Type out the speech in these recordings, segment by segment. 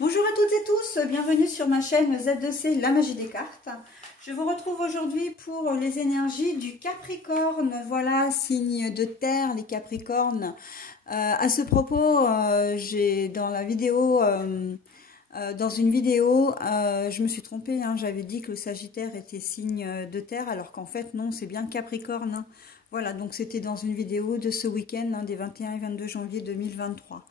Bonjour à toutes et tous, bienvenue sur ma chaîne Z2C, la magie des cartes. Je vous retrouve aujourd'hui pour les énergies du Capricorne. Voilà, signe de terre, les Capricornes. À ce propos, j'ai dans une vidéo, je me suis trompée, hein, j'avais dit que le Sagittaire était signe de terre, alors qu'en fait non, c'est bien Capricorne. Hein. Voilà, donc c'était dans une vidéo de ce week-end, hein, des 21 et 22 janvier 2023.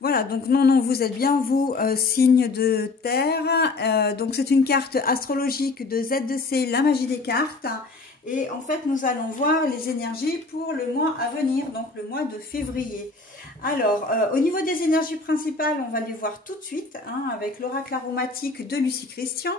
Voilà, donc non, vous êtes bien, vous, signe de terre. Donc c'est une carte astrologique de Z2C, la magie des cartes. Et en fait, nous allons voir les énergies pour le mois à venir, donc le mois de février. Alors, au niveau des énergies principales, on va les voir tout de suite, hein, avec l'oracle aromatique de Lucie Christian.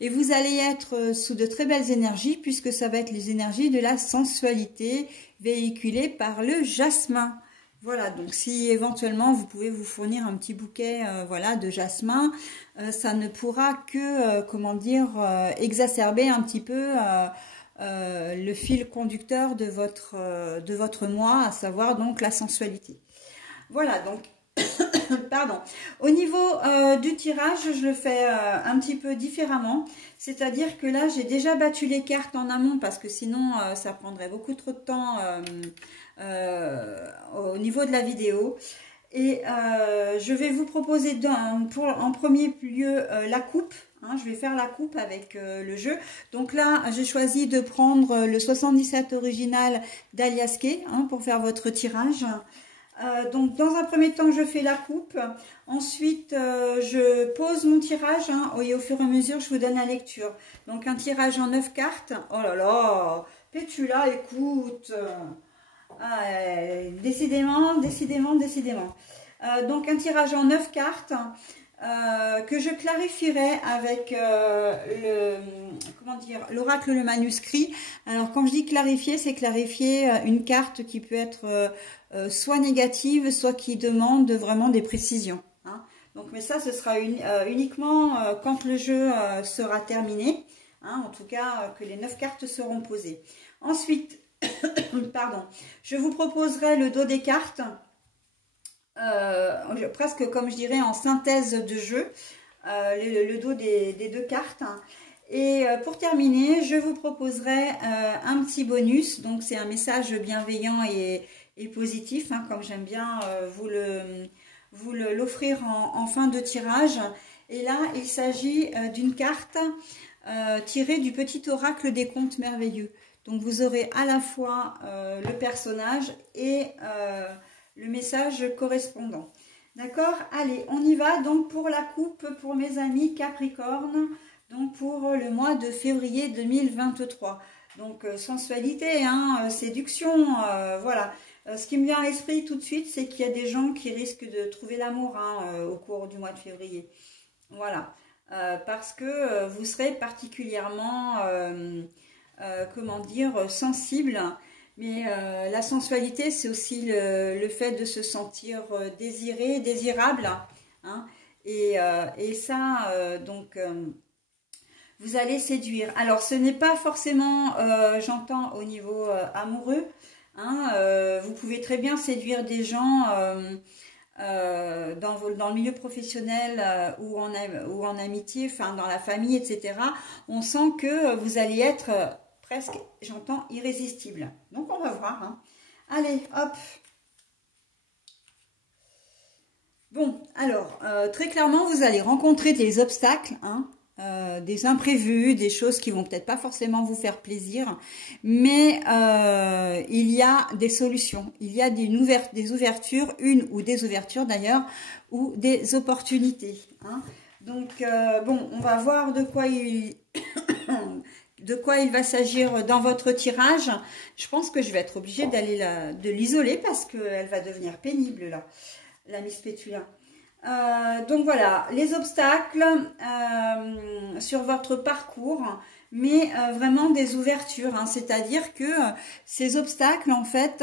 Et vous allez être sous de très belles énergies, puisque ça va être les énergies de la sensualité véhiculées par le jasmin. Voilà, donc si éventuellement vous pouvez vous fournir un petit bouquet voilà, de jasmin, ça ne pourra que, exacerber un petit peu le fil conducteur de votre mois, à savoir donc la sensualité. Voilà, donc, pardon. Au niveau du tirage, je le fais un petit peu différemment. C'est-à-dire que là, j'ai déjà battu les cartes en amont parce que sinon, ça prendrait beaucoup trop de temps au niveau de la vidéo. Et je vais vous proposer en premier lieu la coupe. Hein, je vais faire la coupe avec le jeu. Donc là, j'ai choisi de prendre le 77 original d'Alias Kay, hein, pour faire votre tirage. Donc dans un premier temps je fais la coupe, ensuite je pose mon tirage, hein, et au fur et à mesure je vous donne la lecture. Donc un tirage en 9 cartes, oh là là, Pétula, écoute, décidément. Donc un tirage en 9 cartes que je clarifierai avec l'oracle, le manuscrit. Alors quand je dis clarifier, c'est clarifier une carte qui peut être soit négative, soit qui demande vraiment des précisions. Hein. Donc, mais ça, ce sera uniquement quand le jeu sera terminé. Hein, en tout cas, que les 9 cartes seront posées. Ensuite, pardon, je vous proposerai le dos des cartes. Presque comme je dirais en synthèse de jeu, le dos des deux cartes. Et pour terminer, je vous proposerai un petit bonus. Donc, c'est un message bienveillant et positif, hein, comme j'aime bien vous l'offrir en fin de tirage. Et là, il s'agit d'une carte tirée du petit oracle des contes merveilleux. Donc vous aurez à la fois le personnage et le message correspondant. D'accord? Allez, on y va donc pour la coupe pour mes amis Capricorne, donc pour le mois de février 2023. Donc sensualité, hein, séduction, voilà. Ce qui me vient à l'esprit tout de suite, c'est qu'il y a des gens qui risquent de trouver l'amour, hein, au cours du mois de février. Voilà. Parce que vous serez particulièrement, sensible. Mais la sensualité, c'est aussi le fait de se sentir désiré, désirable. Hein, et ça, vous allez séduire. Alors, ce n'est pas forcément, j'entends, au niveau amoureux. Hein, vous pouvez très bien séduire des gens dans le milieu professionnel ou en amitié, enfin dans la famille, etc. On sent que vous allez être presque, j'entends, irrésistible. Donc on va voir. Hein. Allez, hop. Bon, alors, très clairement, vous allez rencontrer des obstacles, hein. Des imprévus, des choses qui vont peut-être pas forcément vous faire plaisir, mais il y a des solutions, il y a des ouvertures, une ou des ouvertures d'ailleurs, ou des opportunités. Hein. Donc bon, on va voir de quoi il va s'agir dans votre tirage. Je pense que je vais être obligée de l'isoler parce qu'elle va devenir pénible là, la Miss Pétula. Donc voilà, les obstacles sur votre parcours, mais vraiment des ouvertures, hein, c'est-à-dire que ces obstacles en fait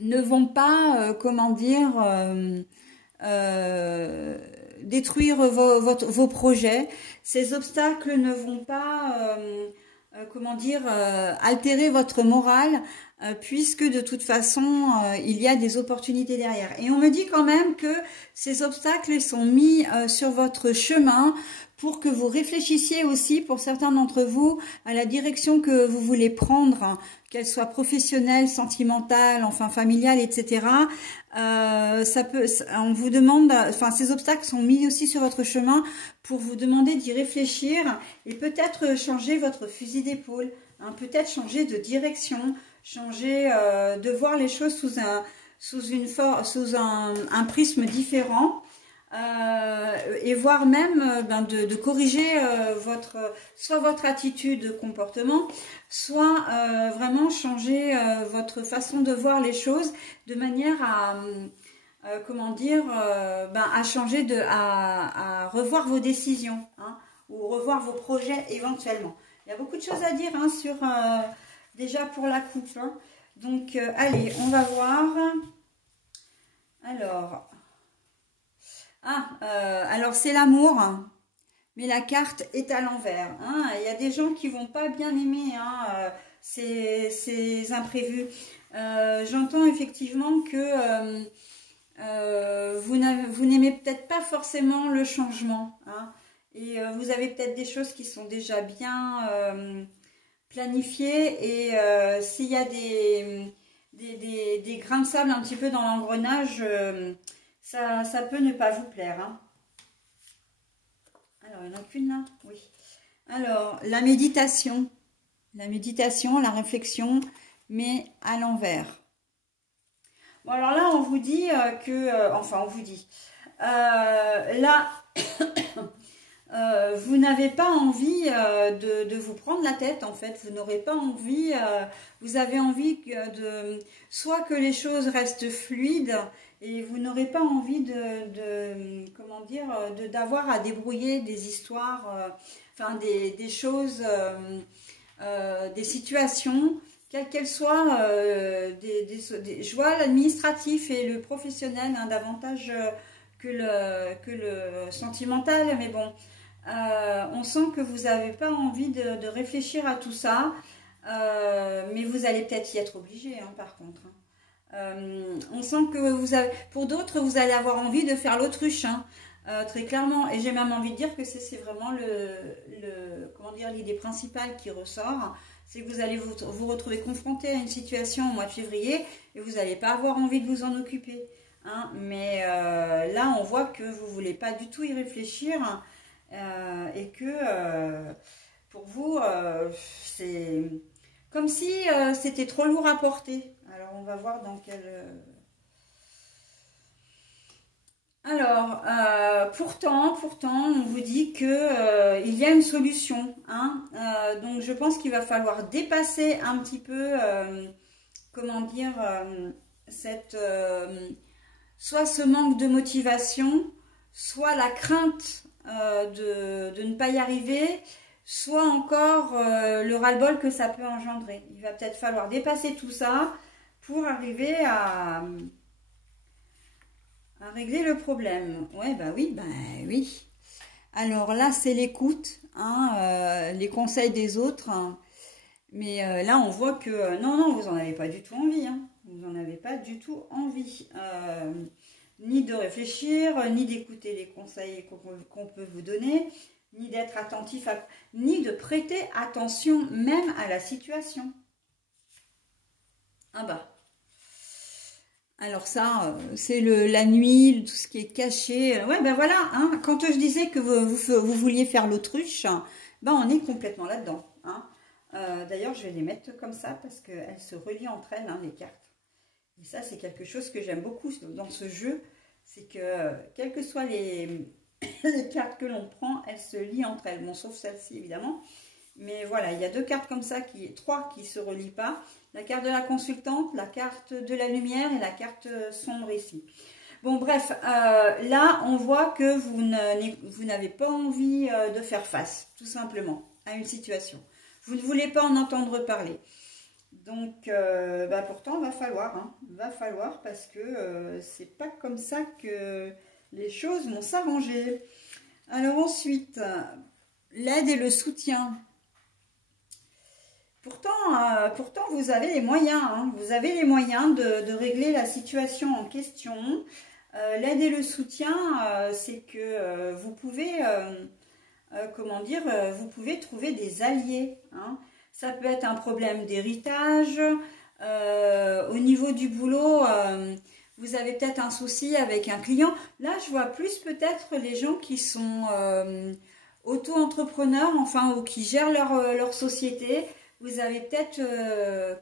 ne vont pas, détruire vos projets. Ces obstacles ne vont pas comment dire, altérer votre morale, puisque de toute façon, il y a des opportunités derrière. Et on me dit quand même que ces obstacles sont mis sur votre chemin pour que vous réfléchissiez aussi, pour certains d'entre vous, à la direction que vous voulez prendre, hein, qu'elle soit professionnelle, sentimentale, enfin familiale, etc. On vous demande, enfin ces obstacles sont mis aussi sur votre chemin pour vous demander d'y réfléchir et peut-être changer votre fusil d'épaule, hein, peut-être changer de direction, changer de voir les choses sous un prisme différent. Et voire même de corriger soit votre attitude de comportement, soit vraiment changer votre façon de voir les choses de manière à comment dire, à changer à revoir vos décisions, hein, ou revoir vos projets éventuellement. Il y a beaucoup de choses à dire, hein, sur déjà pour la coupe, hein. Donc allez, on va voir. Alors alors c'est l'amour, mais la carte est à l'envers, hein. Il y a des gens qui vont pas bien aimer, hein, ces imprévus. J'entends effectivement que vous n'aimez peut-être pas forcément le changement, hein, et vous avez peut-être des choses qui sont déjà bien planifiées, et s'il y a des grains de sable un petit peu dans l'engrenage, ça peut ne pas vous plaire, hein. Alors, il n'y en a qu'une là? Oui. Alors, la méditation, la réflexion, mais à l'envers. Bon, alors là, on vous dit enfin, on vous dit, là, vous n'avez pas envie de vous prendre la tête, en fait. Vous n'aurez pas envie, vous avez envie soit que les choses restent fluides, et vous n'aurez pas envie comment dire, d'avoir à débrouiller des histoires, enfin des choses, des situations, quelles qu'elles soient, je vois l'administratif et le professionnel, hein, davantage que le sentimental, mais bon, on sent que vous n'avez pas envie de réfléchir à tout ça, mais vous allez peut-être y être obligé, hein, par contre, hein. On sent que pour d'autres, vous allez avoir envie de faire l'autruche, hein, très clairement. Et j'ai même envie de dire que c'est vraiment comment dire, l'idée principale qui ressort. C'est que vous allez vous retrouver confronté à une situation au mois de février et vous n'allez pas avoir envie de vous en occuper, hein. Mais là, on voit que vous ne voulez pas du tout y réfléchir, et que pour vous, c'est comme si c'était trop lourd à porter. Alors, on va voir dans quel... Alors, pourtant, on vous dit que il y a une solution, hein. Donc, je pense qu'il va falloir dépasser un petit peu, comment dire, soit ce manque de motivation, soit la crainte de ne pas y arriver, soit encore le ras-le-bol que ça peut engendrer. Il va peut-être falloir dépasser tout ça pour arriver à régler le problème. Ouais, bah oui. Alors là, c'est l'écoute, hein, les conseils des autres, hein. Mais là, on voit que non, vous n'en avez pas du tout envie, hein. Vous n'en avez pas du tout envie. Ni de réfléchir, ni d'écouter les conseils qu'on peut vous donner, ni d'être attentif, ni de prêter attention même à la situation. Ah bah. Alors ça, c'est la nuit, tout ce qui est caché. Ouais, ben voilà, hein, quand je disais que vous vouliez faire l'autruche, ben on est complètement là-dedans, hein. D'ailleurs, je vais les mettre comme ça parce qu'elles se relient entre elles, hein, les cartes. Et ça, c'est quelque chose que j'aime beaucoup dans ce jeu. C'est que, quelles que soient les cartes que l'on prend, elles se lient entre elles. Bon, sauf celle-ci, évidemment. Mais voilà, il y a deux cartes comme ça, trois qui ne se relient pas. La carte de la consultante, la carte de la lumière et la carte sombre ici. Bon, bref, là, on voit que vous n'avez pas envie de faire face, tout simplement, à une situation. Vous ne voulez pas en entendre parler. Donc, pourtant, va falloir, hein, va falloir, parce que c'est pas comme ça que les choses vont s'arranger. Alors ensuite, l'aide et le soutien. Pourtant, vous avez les moyens, hein, vous avez les moyens de régler la situation en question. L'aide et le soutien, c'est que vous pouvez, comment dire, vous pouvez trouver des alliés, hein. Ça peut être un problème d'héritage. Au niveau du boulot, vous avez peut-être un souci avec un client. Là, je vois plus peut-être les gens qui sont auto-entrepreneurs, enfin, ou qui gèrent leur société. Vous avez peut-être,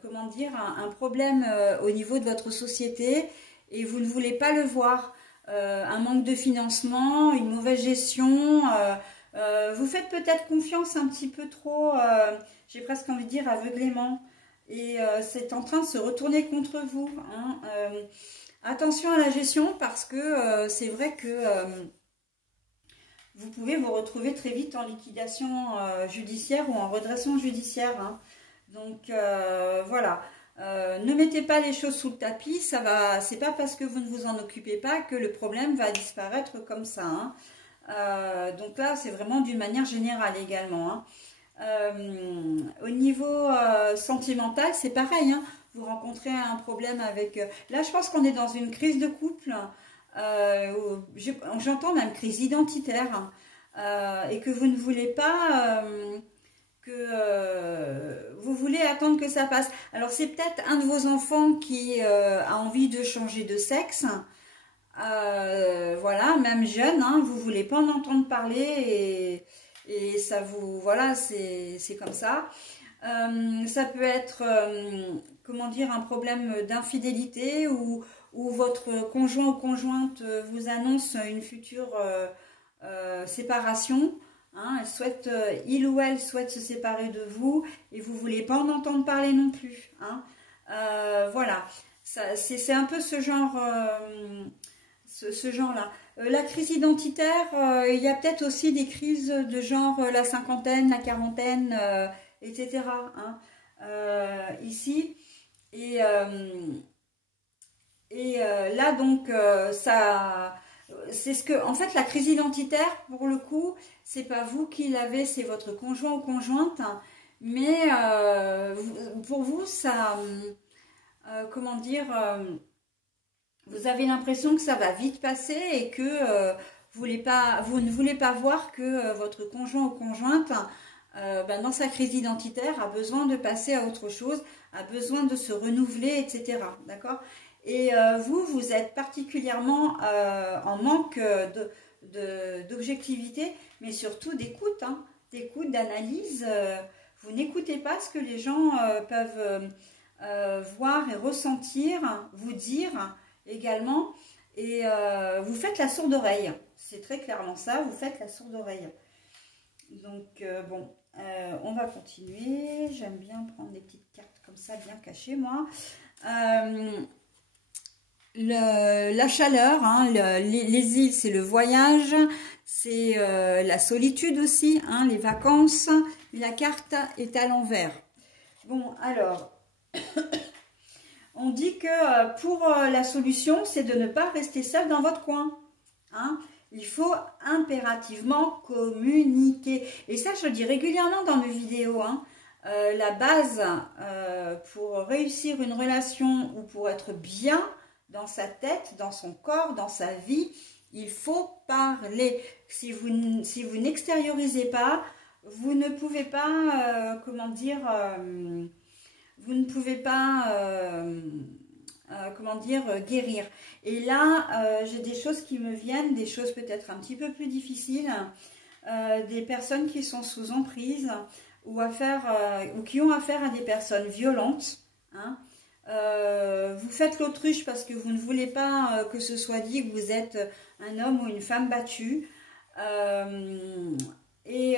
comment dire, un problème au niveau de votre société et vous ne voulez pas le voir. Un manque de financement, une mauvaise gestion. Vous faites peut-être confiance un petit peu trop, j'ai presque envie de dire aveuglément. Et c'est en train de se retourner contre vous, hein. Attention à la gestion parce que c'est vrai que vous pouvez vous retrouver très vite en liquidation judiciaire ou en redressement judiciaire, hein. Donc voilà, ne mettez pas les choses sous le tapis, c'est pas parce que vous ne vous en occupez pas que le problème va disparaître comme ça, hein. Donc là, c'est vraiment d'une manière générale également, hein. Au niveau sentimental, c'est pareil, hein. Vous rencontrez un problème avec... là, je pense qu'on est dans une crise de couple. J'entends même crise identitaire. Et que vous ne voulez pas... vous voulez attendre que ça passe. Alors, c'est peut-être un de vos enfants qui a envie de changer de sexe. Voilà, même jeune, hein, vous ne voulez pas en entendre parler et ça vous... Voilà, c'est comme ça. Ça peut être, comment dire, un problème d'infidélité ou votre conjoint ou conjointe vous annonce une future séparation. Hein, il ou elle souhaite se séparer de vous et vous ne voulez pas en entendre parler non plus. Hein. Voilà, c'est un peu ce genre... ce genre-là. La crise identitaire, il y a peut-être aussi des crises de genre la cinquantaine, la quarantaine, etc. Hein, ici. Et là, donc, ça... C'est ce que... En fait, la crise identitaire, pour le coup, c'est pas vous qui l'avez, c'est votre conjoint ou conjointe. Mais pour vous, ça... comment dire... vous avez l'impression que ça va vite passer et que vous ne voulez pas voir que votre conjoint ou conjointe, dans sa crise identitaire, a besoin de passer à autre chose, a besoin de se renouveler, etc. D'accord ? Et vous êtes particulièrement en manque d'objectivité, mais surtout d'écoute, hein, d'écoute, d'analyse. Vous n'écoutez pas ce que les gens peuvent voir et ressentir, vous dire également, et vous faites la sourde oreille. C'est très clairement ça, vous faites la sourde oreille. Donc bon, on va continuer. J'aime bien prendre des petites cartes comme ça, bien cachées, moi. La chaleur, hein, les îles, c'est le voyage, c'est la solitude aussi, hein, les vacances. La carte est à l'envers. Bon, alors... On dit que pour la solution, c'est de ne pas rester seul dans votre coin. Hein. Il faut impérativement communiquer. Et ça, je le dis régulièrement dans mes vidéos. Hein. La base pour réussir une relation ou pour être bien dans sa tête, dans son corps, dans sa vie, il faut parler. Si vous n'extériorisez pas, vous ne pouvez pas, comment dire... vous ne pouvez pas, comment dire, guérir. Et là, j'ai des choses qui me viennent, des choses peut-être un petit peu plus difficiles, des personnes qui sont sous emprise ou qui ont affaire à des personnes violentes. Hein. Vous faites l'autruche parce que vous ne voulez pas que ce soit dit que vous êtes un homme ou une femme battue. Et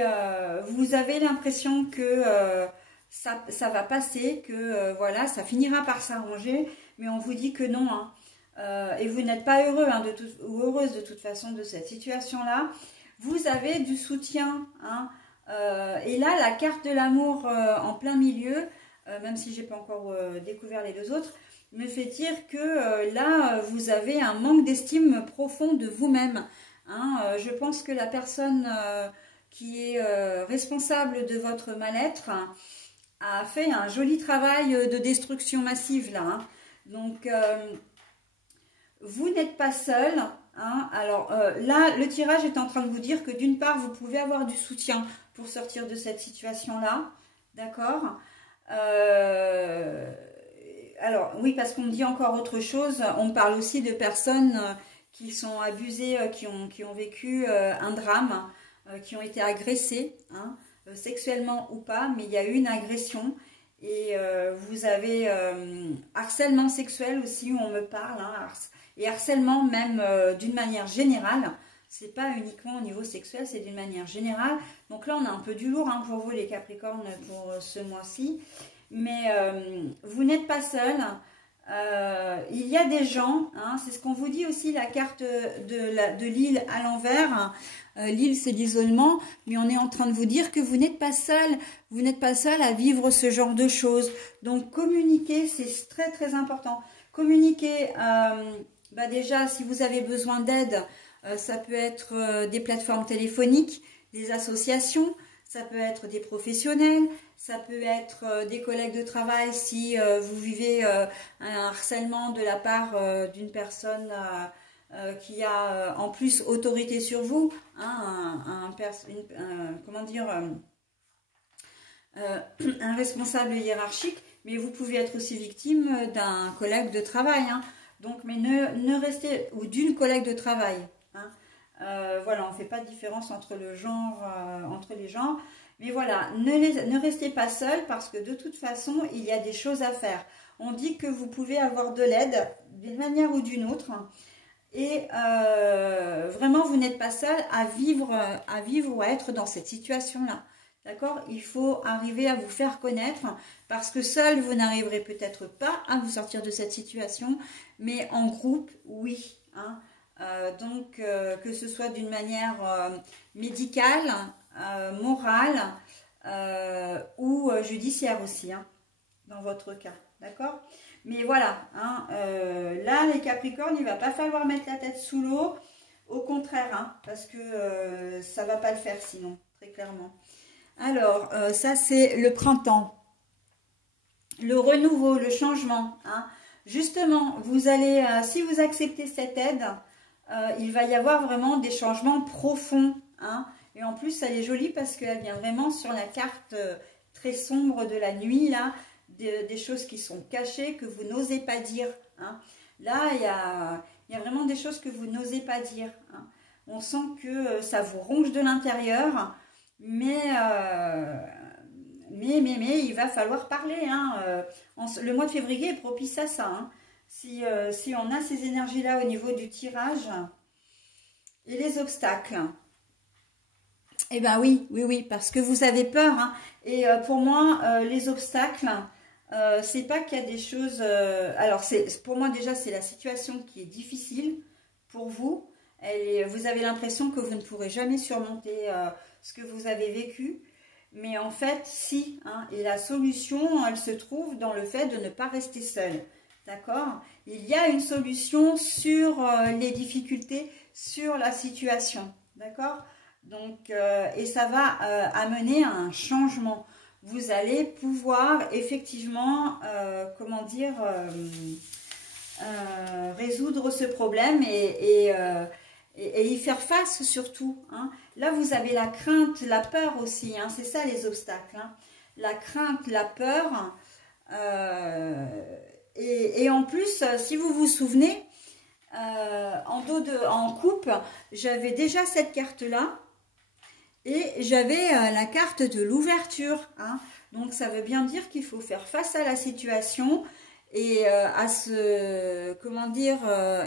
vous avez l'impression que... ça va passer, que voilà, ça finira par s'arranger, mais on vous dit que non, hein. Et vous n'êtes pas heureux hein, ou heureuse de toute façon de cette situation-là. Vous avez du soutien, hein. Et là, la carte de l'amour en plein milieu, même si j'ai pas encore découvert les deux autres, me fait dire que là, vous avez un manque d'estime profond de vous-même. Hein. Je pense que la personne qui est responsable de votre mal-être a fait un joli travail de destruction massive là. Hein. Donc, vous n'êtes pas seul. Hein. Alors là, le tirage est en train de vous dire que d'une part, vous pouvez avoir du soutien pour sortir de cette situation-là. D'accord. Alors, oui, parce qu'on me dit encore autre chose. On me parle aussi de personnes qui sont abusées, qui ont vécu un drame, qui ont été agressées, hein, sexuellement ou pas, mais il y a eu une agression. Et vous avez harcèlement sexuel aussi, où on me parle, hein, et harcèlement même d'une manière générale. C'est pas uniquement au niveau sexuel, c'est d'une manière générale. Donc là, on a un peu du lourd hein, pour vous, les Capricornes, pour ce mois-ci. Mais vous n'êtes pas seul. Il y a des gens, hein, c'est ce qu'on vous dit aussi, la carte de l'île à l'envers. L'île, c'est l'isolement, mais on est en train de vous dire que vous n'êtes pas seul. Vous n'êtes pas seul à vivre ce genre de choses. Donc, communiquer, c'est très, très important. Communiquer, bah déjà, si vous avez besoin d'aide, ça peut être des plateformes téléphoniques, des associations, ça peut être des professionnels, ça peut être des collègues de travail si vous vivez un harcèlement de la part d'une personne qui a en plus autorité sur vous, hein, comment dire, un responsable hiérarchique, mais vous pouvez être aussi victime d'un collègue de travail. Hein. Donc, mais ne restez, ou d'une collègue de travail. Hein. Voilà, on ne fait pas de différence entre le genre, entre les genres. Mais voilà, ne restez pas seul parce que de toute façon, il y a des choses à faire. On dit que vous pouvez avoir de l'aide d'une manière ou d'une autre. Et vraiment, vous n'êtes pas seul à vivre ou à être dans cette situation-là. D'accord? Il faut arriver à vous faire connaître parce que seul, vous n'arriverez peut-être pas à vous sortir de cette situation. Mais en groupe, oui. Hein. Donc, que ce soit d'une manière médicale, morale ou judiciaire aussi, hein, dans votre cas. D'accord? Mais voilà, hein, là, les Capricornes, il ne va pas falloir mettre la tête sous l'eau. Au contraire, hein, parce que ça ne va pas le faire sinon, très clairement. Alors, ça, c'est le printemps. Le renouveau, le changement. Hein. Justement, vous allez, si vous acceptez cette aide, il va y avoir vraiment des changements profonds. Hein. Et en plus, elle est jolie parce qu'elle vient vraiment sur la carte très sombre de la nuit, là. Des choses qui sont cachées, que vous n'osez pas dire. Hein. Là, il y a vraiment des choses que vous n'osez pas dire. Hein. On sent que ça vous ronge de l'intérieur, mais il va falloir parler. Hein. Le mois de février est propice à ça. Hein. Si on a ces énergies-là au niveau du tirage et les obstacles. Eh bien oui, parce que vous avez peur. Hein. Et pour moi, les obstacles... c'est pas qu'il y a des choses... alors, pour moi, déjà, c'est la situation qui est difficile pour vous. Vous avez l'impression que vous ne pourrez jamais surmonter ce que vous avez vécu. Mais en fait, si. Hein, et la solution, elle se trouve dans le fait de ne pas rester seul. D'accord? Il y a une solution sur les difficultés, sur la situation. D'accord? Donc, et ça va amener à un changement. Vous allez pouvoir effectivement, comment dire, résoudre ce problème et y faire face surtout. Hein. Là, vous avez la crainte, la peur aussi. Hein. C'est ça les obstacles. Hein. La crainte, la peur. Et en plus, si vous vous souvenez, en coupe, j'avais déjà cette carte-là. Et j'avais la carte de l'ouverture. Hein. Donc, ça veut bien dire qu'il faut faire face à la situation et à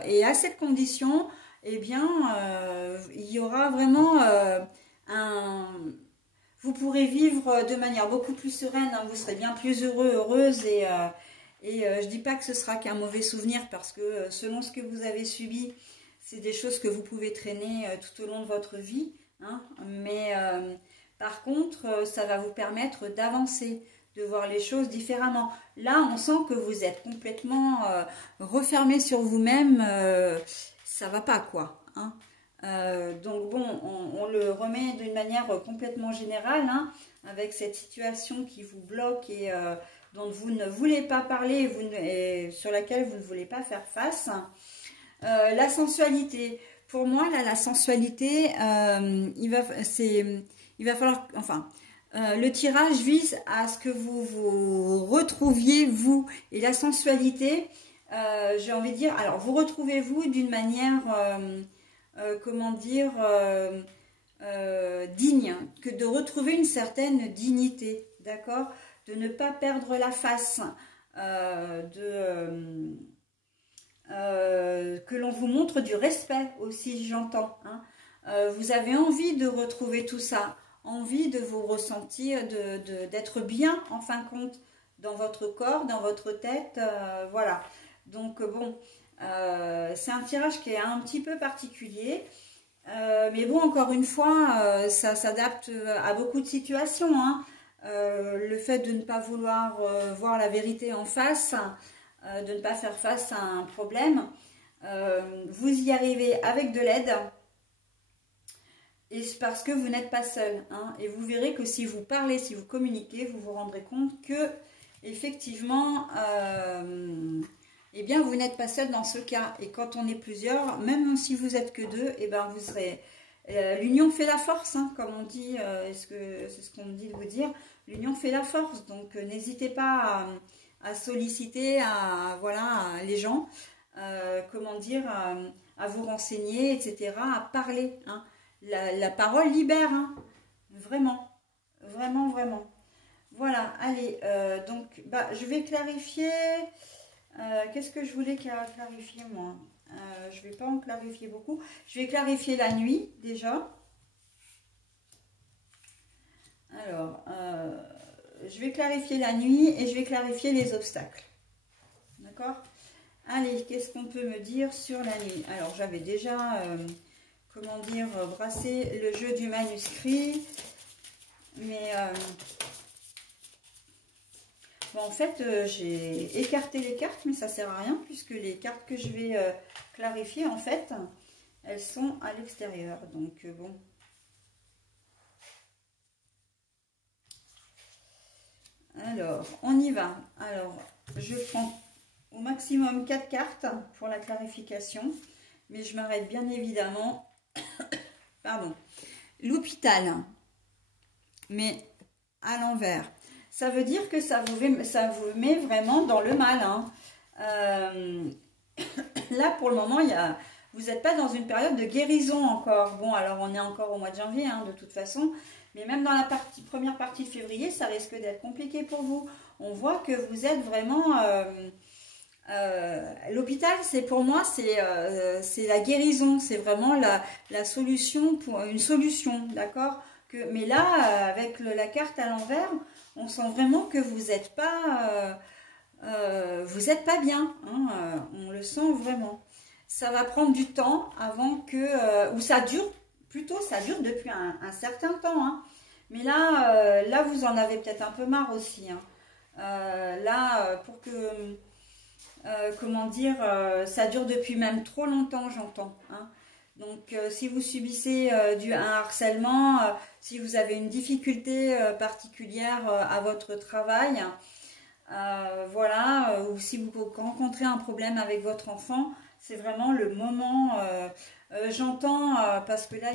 et à cette condition, eh bien, il y aura vraiment vous pourrez vivre de manière beaucoup plus sereine. Hein. Vous serez bien plus heureux, heureuse et je dis pas que ce sera qu'un mauvais souvenir parce que selon ce que vous avez subi, c'est des choses que vous pouvez traîner tout au long de votre vie. Hein, mais par contre, ça va vous permettre d'avancer, de voir les choses différemment. Là, on sent que vous êtes complètement refermé sur vous-même. Ça va pas, quoi. Hein. Donc bon, on le remet d'une manière complètement générale, hein, avec cette situation qui vous bloque et dont vous ne voulez pas parler et sur laquelle vous ne voulez pas faire face. La sensualité. Pour moi, là, la sensualité, il va falloir... Enfin, le tirage vise à ce que vous vous retrouviez, vous. Et la sensualité, j'ai envie de dire... Alors, vous retrouvez-vous d'une manière... comment dire, digne, que de retrouver une certaine dignité, d'accord, de ne pas perdre la face, que l'on vous montre du respect aussi, j'entends, hein. Vous avez envie de retrouver tout ça, envie de vous ressentir, d'être bien en fin de compte, dans votre corps, dans votre tête, voilà. Donc bon, c'est un tirage qui est un petit peu particulier, mais bon, encore une fois, ça s'adapte à beaucoup de situations, hein. Le fait de ne pas vouloir voir la vérité en face, de ne pas faire face à un problème, vous y arrivez avec de l'aide, et c'est parce que vous n'êtes pas seul, hein. Et vous verrez que si vous parlez, si vous communiquez, vous vous rendrez compte que effectivement, eh bien, vous n'êtes pas seul dans ce cas. Et quand on est plusieurs, même si vous êtes que deux, eh ben, vous serez... l'union fait la force, hein, comme on dit, c'est ce qu'on me dit de vous dire. L'union fait la force, donc n'hésitez pas à solliciter voilà, les gens, comment dire, à vous renseigner, etc., à parler, hein. La parole libère, hein, vraiment, vraiment, vraiment. Voilà, allez, donc, bah, je vais clarifier... qu'est-ce que je voulais clarifier, moi? Je ne vais pas en clarifier beaucoup. Je vais clarifier la nuit, déjà. Alors, je vais clarifier la nuit et je vais clarifier les obstacles. D'accord? Allez, qu'est-ce qu'on peut me dire sur la nuit? Alors, j'avais déjà, comment dire, brassé le jeu du manuscrit. Mais... bon, en fait, j'ai écarté les cartes, mais ça ne sert à rien, puisque les cartes que je vais clarifier, en fait, elles sont à l'extérieur. Donc, bon. Alors, on y va. Alors, je prends au maximum 4 cartes pour la clarification, mais je m'arrête bien évidemment, pardon, l'hôpital, mais à l'envers. Ça veut dire que ça vous met vraiment dans le mal, hein. Là, pour le moment, vous n'êtes pas dans une période de guérison encore. Bon, alors on est encore au mois de janvier, hein, de toute façon. Mais même dans la première partie de février, ça risque d'être compliqué pour vous. On voit que vous êtes vraiment... l'hôpital, c'est pour moi, c'est la guérison. C'est vraiment la solution, une solution, d'accord? Mais là, avec la carte à l'envers... On sent vraiment que vous n'êtes pas, bien, hein, on le sent vraiment. Ça va prendre du temps avant que, ou ça dure, plutôt ça dure depuis un certain temps, hein. Mais là, là vous en avez peut-être un peu marre aussi, hein. Là, pour que, comment dire, ça dure depuis même trop longtemps, j'entends, hein. Donc, si vous subissez un harcèlement, si vous avez une difficulté particulière à votre travail, voilà, ou si vous rencontrez un problème avec votre enfant, c'est vraiment le moment. J'entends, parce que là,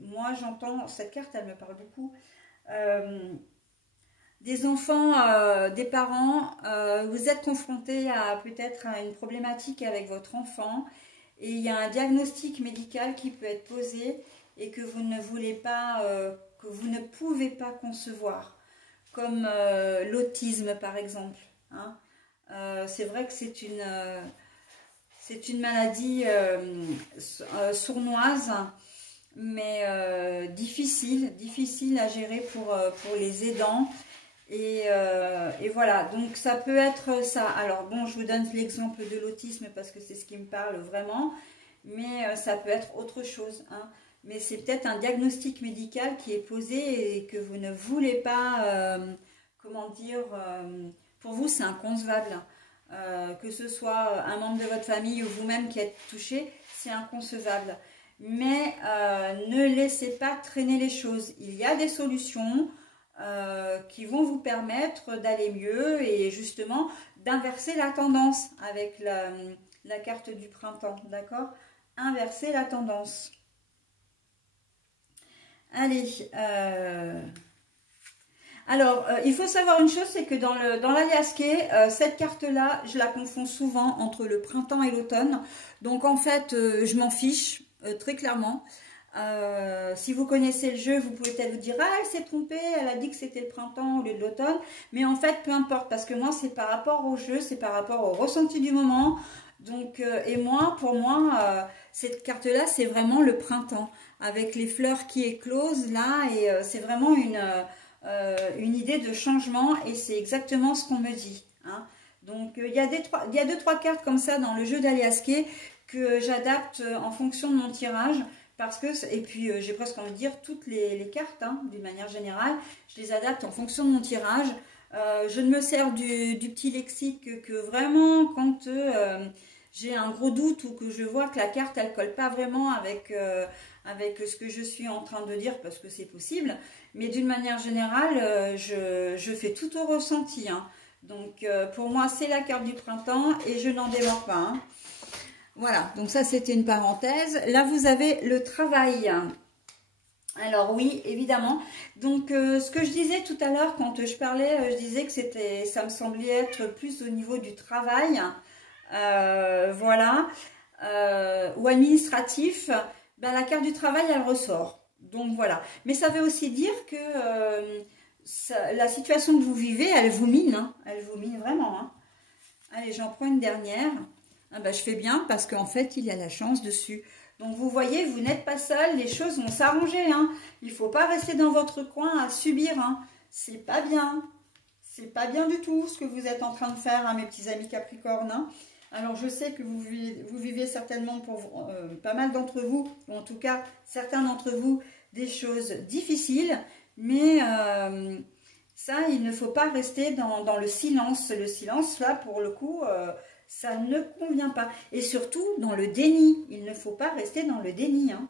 moi j'entends, cette carte, elle me parle beaucoup. Des enfants, des parents, vous êtes confrontés à peut-être à une problématique avec votre enfant. Et il y a un diagnostic médical qui peut être posé et que vous ne voulez pas, que vous ne pouvez pas concevoir, comme l'autisme par exemple, hein. C'est vrai que c'est une maladie sournoise, mais difficile à gérer pour les aidants. Et voilà, donc ça peut être ça. Alors bon, je vous donne l'exemple de l'autisme parce que c'est ce qui me parle vraiment, mais ça peut être autre chose, hein. Mais c'est peut-être un diagnostic médical qui est posé et que vous ne voulez pas, comment dire, pour vous c'est inconcevable. Que ce soit un membre de votre famille ou vous-même qui êtes touché, c'est inconcevable. mais ne laissez pas traîner les choses. Il y a des solutions qui vont vous permettre d'aller mieux et justement d'inverser la tendance avec la carte du printemps, d'accord? Inverser la tendance. Allez, alors, il faut savoir une chose, c'est que dans l'Aliasqué, cette carte-là, je la confonds souvent entre le printemps et l'automne. Donc, en fait, je m'en fiche, très clairement. Si vous connaissez le jeu, vous pouvez peut-être vous dire « Ah, elle s'est trompée, elle a dit que c'était le printemps au lieu de l'automne. » Mais en fait, peu importe, parce que moi, c'est par rapport au jeu, c'est par rapport au ressenti du moment. Donc, et moi, pour moi, cette carte-là, c'est vraiment le printemps, avec les fleurs qui éclosent là, et c'est vraiment une idée de changement, et c'est exactement ce qu'on me dit. Hein. Donc, il y a 2-3 cartes comme ça dans le jeu d'Aliasqué que j'adapte en fonction de mon tirage. Parce que, et puis j'ai presque envie de dire toutes les cartes, hein, d'une manière générale, je les adapte en fonction de mon tirage. Je ne me sers du petit lexique que vraiment quand j'ai un gros doute ou que je vois que la carte elle colle pas vraiment avec ce que je suis en train de dire, parce que c'est possible. Mais d'une manière générale, je fais tout au ressenti. Hein. Donc pour moi c'est la carte du printemps et je n'en démords pas. Hein. Voilà, donc ça c'était une parenthèse. Là vous avez le travail. Alors oui, évidemment. Donc ce que je disais tout à l'heure quand je parlais, je disais que ça me semblait être plus au niveau du travail, voilà, ou administratif. Ben, la carte du travail elle ressort. Donc voilà. Mais ça veut aussi dire que la situation que vous vivez, elle vous mine, hein. Elle vous mine vraiment. Hein. Allez, j'en prends une dernière. Ah ben, je fais bien parce qu'en fait, il y a la chance dessus. Donc, vous voyez, vous n'êtes pas seul. Les choses vont s'arranger. Hein. Il ne faut pas rester dans votre coin à subir. Hein. C'est pas bien. C'est pas bien du tout ce que vous êtes en train de faire, hein, mes petits amis Capricorne. Hein. Alors, je sais que vous vivez certainement, pour pas mal d'entre vous, ou en tout cas, certains d'entre vous, des choses difficiles. Mais ça, il ne faut pas rester dans le silence. Le silence, là, pour le coup... ça ne convient pas. Et surtout, dans le déni. Il ne faut pas rester dans le déni. Hein.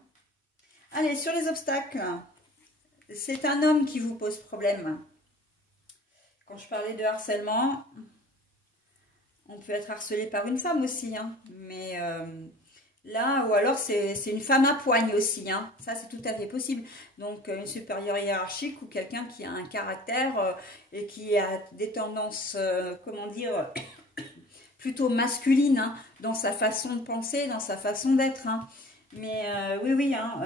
Allez, sur les obstacles. C'est un homme qui vous pose problème. Quand je parlais de harcèlement, on peut être harcelé par une femme aussi. Hein. Mais là, ou alors c'est une femme à poigne aussi. Hein. Ça, c'est tout à fait possible. Donc, une supérieure hiérarchique ou quelqu'un qui a un caractère et qui a des tendances, comment dire... plutôt masculine, hein, dans sa façon de penser, dans sa façon d'être. Hein. Mais oui, hein,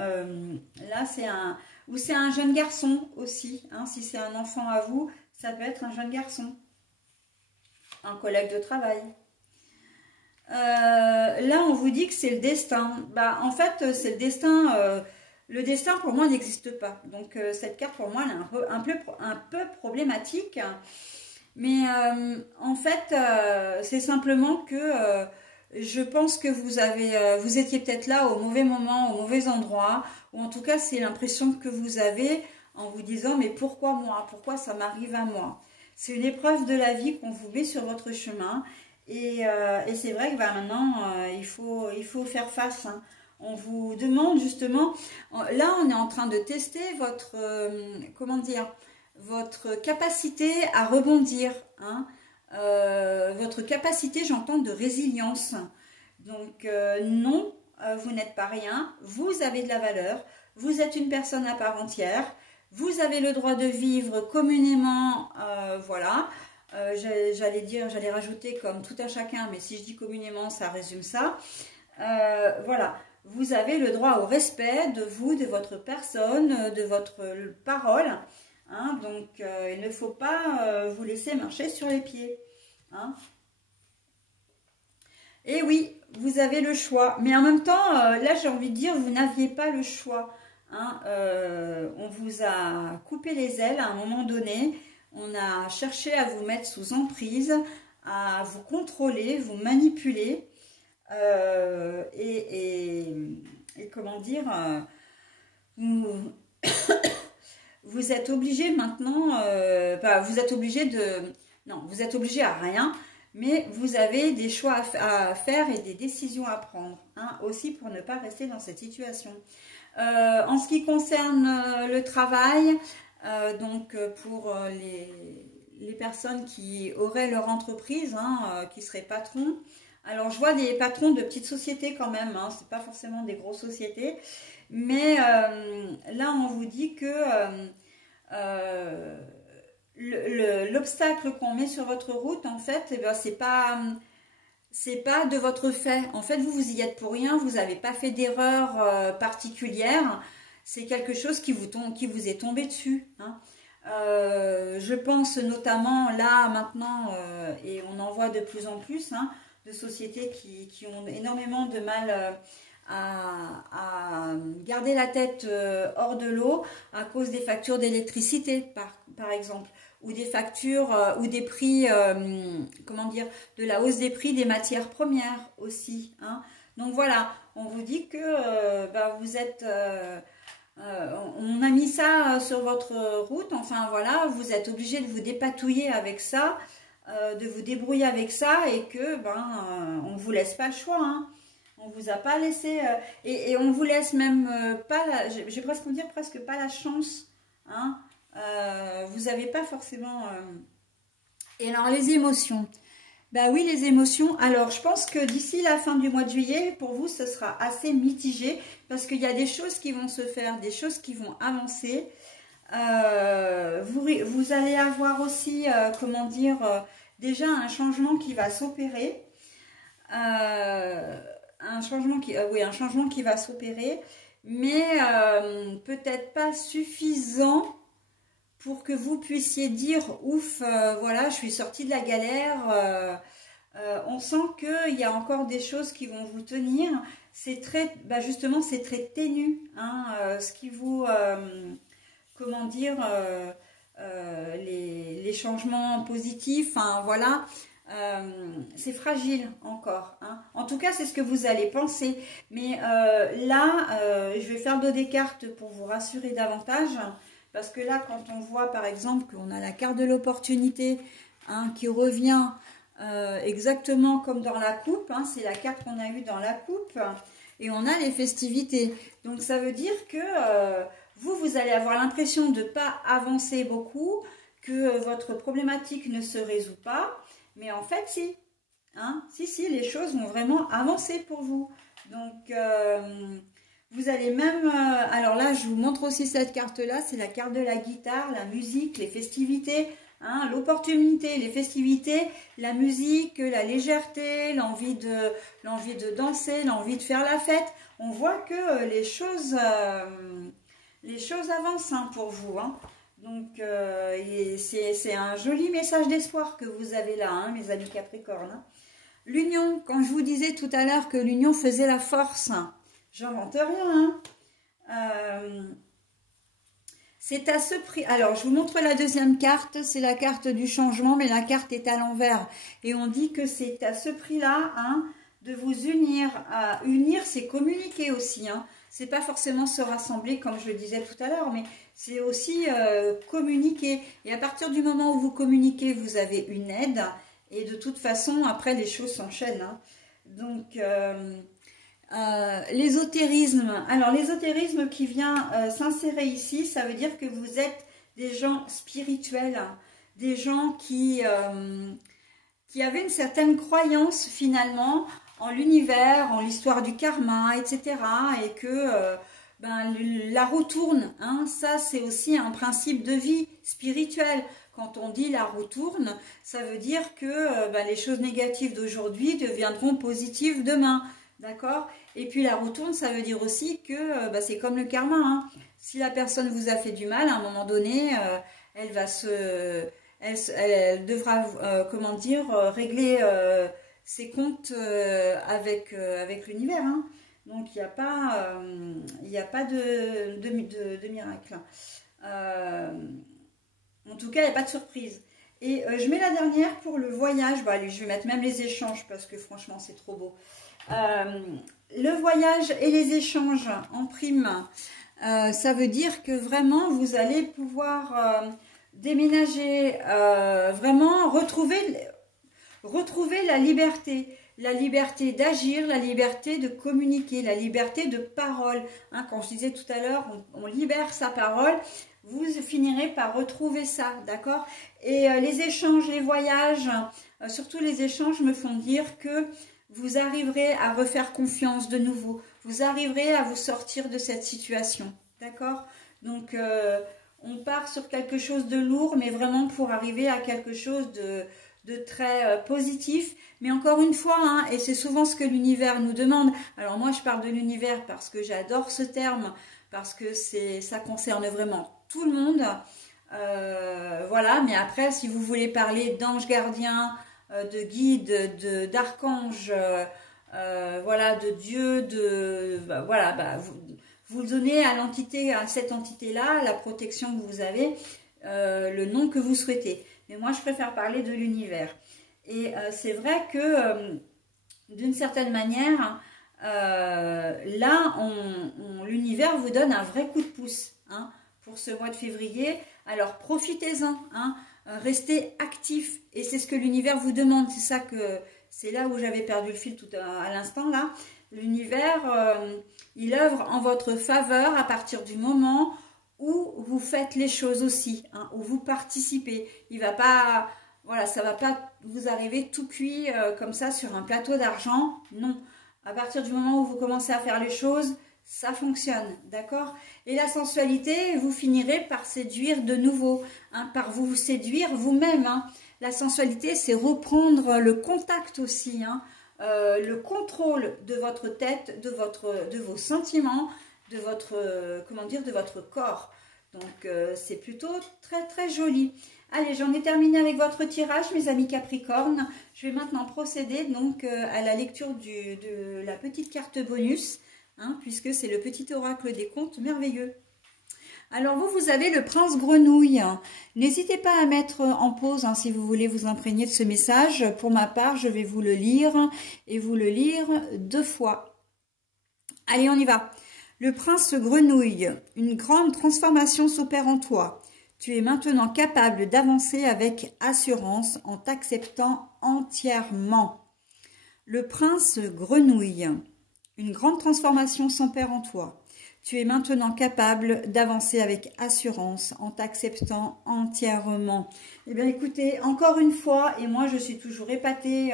là c'est un jeune garçon aussi. Hein, si c'est un enfant à vous, ça peut être un jeune garçon, un collègue de travail. Là, on vous dit que c'est le destin. Bah, en fait, c'est le destin. Le destin pour moi n'existe pas. Donc cette carte pour moi, elle est un peu problématique. Mais en fait, c'est simplement que je pense que vous étiez peut-être là au mauvais moment, au mauvais endroit, ou en tout cas, c'est l'impression que vous avez en vous disant « mais pourquoi moi? Pourquoi ça m'arrive à moi ?» C'est une épreuve de la vie qu'on vous met sur votre chemin, et c'est vrai que bah, maintenant, il faut faire face. Hein. On vous demande justement, là on est en train de tester votre, comment dire, votre capacité à rebondir, hein, votre capacité, j'entends, de résilience. Donc non, vous n'êtes pas rien, vous avez de la valeur, vous êtes une personne à part entière, vous avez le droit de vivre communément, voilà. J'allais rajouter comme tout à chacun, mais si je dis communément, ça résume ça. Voilà, vous avez le droit au respect de vous, de votre personne, de votre parole. Hein, donc, il ne faut pas vous laisser marcher sur les pieds. Hein. Et oui, vous avez le choix. Mais en même temps, là, j'ai envie de dire, vous n'aviez pas le choix. Hein. On vous a coupé les ailes à un moment donné. On a cherché à vous mettre sous emprise, à vous contrôler, vous manipuler. Et comment dire, vous êtes obligé maintenant, vous êtes obligé de... Non, vous êtes obligé à rien. mais vous avez des choix à faire et des décisions à prendre, hein, aussi pour ne pas rester dans cette situation. En ce qui concerne le travail, donc pour les personnes qui auraient leur entreprise, hein, qui seraient patrons, alors je vois des patrons de petites sociétés quand même, hein, c'est pas forcément des grosses sociétés, mais là on vous dit que l'obstacle qu'on met sur votre route, en fait, eh ben, c'est pas de votre fait. En fait, vous y êtes pour rien, vous n'avez pas fait d'erreur particulière. C'est quelque chose qui vous est tombé dessus, hein. Je pense notamment là, maintenant, et on en voit de plus en plus, hein, de sociétés qui ont énormément de mal à garder la tête hors de l'eau à cause des factures d'électricité, par exemple, ou des factures ou des prix, comment dire, de la hausse des prix des matières premières aussi, hein. Donc voilà, on vous dit que vous êtes, on a mis ça sur votre route, enfin voilà, vous êtes obligé de vous dépatouiller avec ça, de vous débrouiller avec ça, et que on ne vous laisse pas le choix, hein. On vous a pas laissé, et on vous laisse même pas, je vais presque dire presque pas la chance, hein. Vous n'avez pas forcément... Et alors les émotions, bah oui, les émotions, alors je pense que d'ici la fin du mois de juillet, pour vous ce sera assez mitigé, parce qu'il y a des choses qui vont se faire, des choses qui vont avancer. Vous allez avoir aussi, comment dire, déjà un changement qui va s'opérer, un changement qui va s'opérer, mais peut-être pas suffisant pour que vous puissiez dire ouf, voilà, je suis sortie de la galère. On sent qu'il y a encore des choses qui vont vous tenir. C'est très, justement, c'est très ténu, hein, ce qui vous, comment dire, les changements positifs, hein, voilà. C'est fragile encore, hein. En tout cas c'est ce que vous allez penser, mais là je vais faire deux des cartes pour vous rassurer davantage, parce que là quand on voit par exemple qu'on a la carte de l'opportunité, hein, qui revient exactement comme dans la coupe, hein, c'est la carte qu'on a eue dans la coupe, et on a les festivités, donc ça veut dire que vous allez avoir l'impression de ne pas avancer beaucoup, que votre problématique ne se résout pas. Mais en fait, si, hein, si, les choses vont vraiment avancer pour vous. Donc, vous allez même... alors là, je vous montre aussi cette carte-là. C'est la carte de la guitare, la musique, les festivités, hein, l'opportunité, les festivités, la musique, la légèreté, l'envie de danser, l'envie de faire la fête. On voit que les choses avancent, hein, pour vous, hein. Donc, c'est un joli message d'espoir que vous avez là, hein, mes amis Capricorne, hein. L'union, quand je vous disais tout à l'heure que l'union faisait la force, j'invente rien, hein. C'est à ce prix. Alors, je vous montre la deuxième carte, c'est la carte du changement, mais la carte est à l'envers. Et on dit que c'est à ce prix-là, hein, de vous unir. Unir, c'est communiquer aussi, hein. C'est pas forcément se rassembler comme je le disais tout à l'heure, mais c'est aussi communiquer. Et à partir du moment où vous communiquez, vous avez une aide. Et de toute façon, après, les choses s'enchaînent, hein. Donc, l'ésotérisme. Alors, l'ésotérisme qui vient s'insérer ici, ça veut dire que vous êtes des gens spirituels, des gens qui avaient une certaine croyance finalement en l'univers, en l'histoire du karma, etc. Et que la roue tourne, hein, ça c'est aussi un principe de vie spirituelle. Quand on dit la roue tourne, ça veut dire que les choses négatives d'aujourd'hui deviendront positives demain, d'accord? Et puis la roue tourne, ça veut dire aussi que c'est comme le karma, hein. Si la personne vous a fait du mal, à un moment donné, elle devra, comment dire, régler ses comptes avec l'univers, hein. Donc, il n'y a pas, de miracle. En tout cas, il n'y a pas de surprise. Et je mets la dernière pour le voyage. Allez, je vais mettre même les échanges parce que franchement, c'est trop beau. Le voyage et les échanges en prime, ça veut dire que vraiment, vous allez pouvoir déménager, vraiment retrouver Retrouvez la liberté d'agir, la liberté de communiquer, la liberté de parole. Hein, quand je disais tout à l'heure, on libère sa parole, vous finirez par retrouver ça, d'accord? Et les échanges, les voyages, surtout les échanges me font dire que vous arriverez à refaire confiance de nouveau. Vous arriverez à vous sortir de cette situation, d'accord? Donc, on part sur quelque chose de lourd, mais vraiment pour arriver à quelque chose de très positif. Mais encore une fois, hein, et c'est souvent ce que l'univers nous demande. Alors moi, je parle de l'univers parce que j'adore ce terme, parce que ça concerne vraiment tout le monde. Voilà, mais après, si vous voulez parler d'ange gardien, de guide, d'archange, voilà, de Dieu, voilà, vous donnez à l'entité, à cette entité-là, la protection que vous avez, le nom que vous souhaitez. Mais moi, je préfère parler de l'univers. Et c'est vrai que, d'une certaine manière, là, l'univers vous donne un vrai coup de pouce, hein, pour ce mois de février. Alors, profitez-en, hein, restez actifs. Et c'est ce que l'univers vous demande. C'est là où j'avais perdu le fil tout à l'instant, là. L'univers, il œuvre en votre faveur à partir du moment où vous faites les choses aussi, hein, où vous participez. Il va pas, voilà, ça va pas vous arriver tout cuit comme ça sur un plateau d'argent. Non. À partir du moment où vous commencez à faire les choses, ça fonctionne, d'accord? Et la sensualité, vous finirez par séduire de nouveau, hein, par vous séduire vous-même. Hein. La sensualité, c'est reprendre le contact aussi, hein. Le contrôle de votre tête, de vos sentiments, de votre, de votre corps. Donc, c'est plutôt très, très joli. Allez, j'en ai terminé avec votre tirage, mes amis Capricorne. Je vais maintenant procéder donc à la lecture de la petite carte bonus, hein, puisque c'est le petit oracle des contes merveilleux. Alors vous avez le prince grenouille. N'hésitez pas à mettre en pause, hein, si vous voulez vous imprégner de ce message. Pour ma part, je vais vous le lire et vous le lire 2 fois. Allez, on y va. Le prince grenouille, une grande transformation s'opère en toi. Tu es maintenant capable d'avancer avec assurance en t'acceptant entièrement. Le prince grenouille, une grande transformation s'opère en toi. Tu es maintenant capable d'avancer avec assurance en t'acceptant entièrement. Eh bien, écoutez, encore une fois, et moi je suis toujours épatée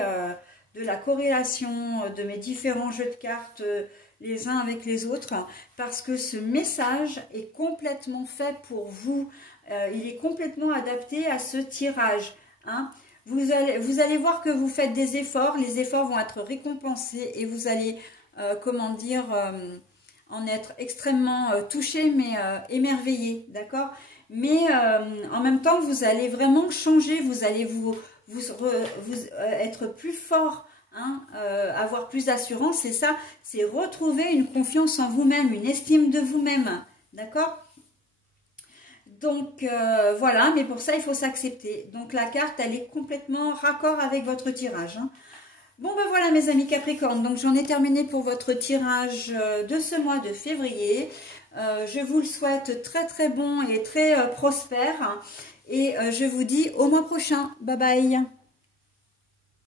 de la corrélation de mes différents jeux de cartes les uns avec les autres, parce que ce message est complètement fait pour vous. Il est complètement adapté à ce tirage. Hein. Vous allez voir que vous faites des efforts, les efforts vont être récompensés et vous allez, en être extrêmement touché, mais émerveillé, d'accord? Mais en même temps, vous allez vraiment changer, vous allez être plus fort, hein, avoir plus d'assurance, c'est ça, c'est retrouver une confiance en vous-même, une estime de vous-même, d'accord? Donc voilà, mais pour ça, il faut s'accepter. Donc la carte, elle est complètement raccord avec votre tirage, hein. Bon ben voilà mes amis Capricorne, donc j'en ai terminé pour votre tirage de ce mois de février. Je vous le souhaite très très bon et très prospère. Et je vous dis au mois prochain. Bye bye.